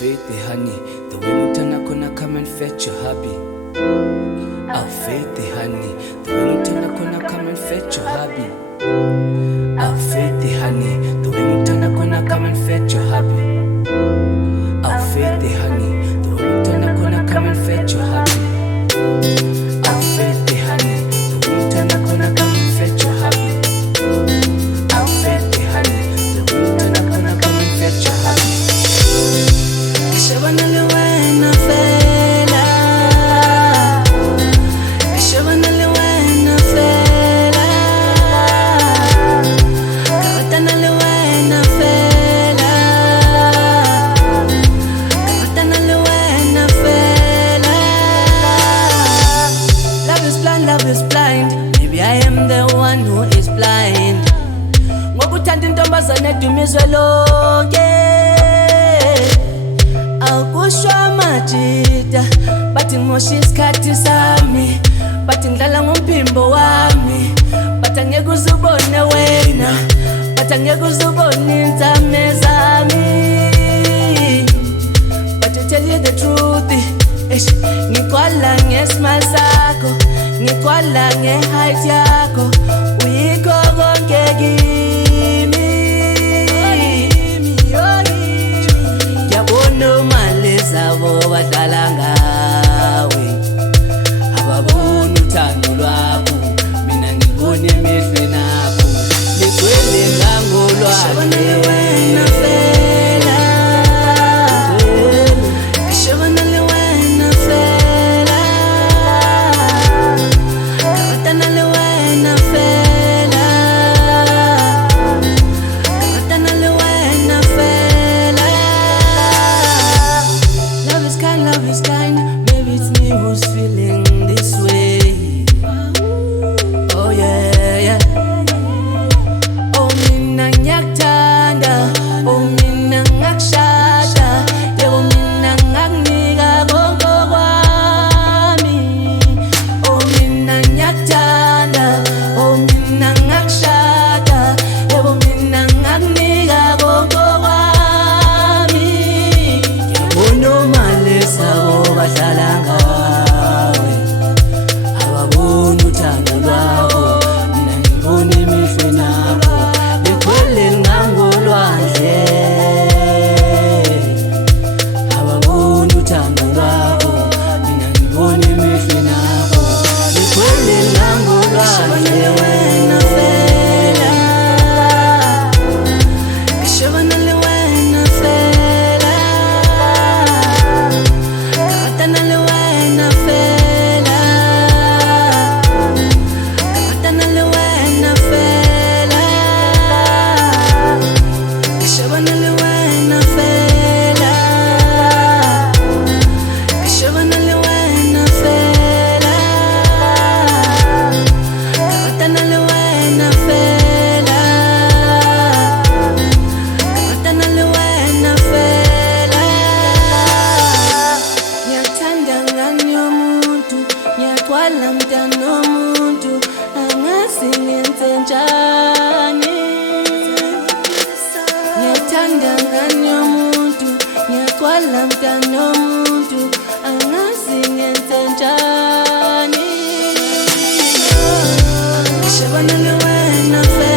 Faith the honey, the way Mutana gonna come and fetch your hubby. I'll faith the honey, the way Mutana gonna come and fetch your hubby. I'll faith the honey, the way Mutana gonna come and fetch your hubby. I'll faith the honey, the way Mutana gonna come and fetch your hubby. I'll faith the honey, the way Mutana gonna come and fetch your hubby. I'll faith the honey, the way Mutana gonna come and fetch your hubby. Shabana Luena Fela, Shabana Luena Fela, Karatana Luena Fela, Karatana Luena Fela. Love is blind. Maybe I am the one who is blind. Ngokuthanda intombazane edumizwe lonke. Akushwa majida bathi ngimosha isikhathi sami, bathi ngidlala ngomphimbo wami, bathi angeke uzubone wena, bathi angeke uzubone inzame zami. But to tell you the truth, ngikwala ngesmile sakho, ngikwala ngeheight yakho, uyikho konke kimi. Yabona mali zabo badlala ngawe, ababona uthando lwakho, mina ngibona emehlweni akho, ligcwele ngangolwane. Love is kind, maybe it's me who's feeling this way. Oh yeah, yeah. Oh mina ngiyakuthanda, oh mina ngiyakushada, yebo mina ngakunika konke kwami. Oh mina ngiyakuthanda, oh mina ngakushada, yebo mina ngakunika konke kwami. Yabona mali zabo badlala ngawe, ababona uthando lwakho, mina ngibona emehlweni akho, ligcwele ngangolwandle. Ababona uthando lwakho, mina ngibona emehlweni akho, ligcwele ngangolwandle. Ngiyakwala mntana womuntu, angazi ngenze njani. Ngiyathanda ngani yomuntu, ngiyakwala mntana womuntu, angazi ngenze njani. Shabana Luena Fela.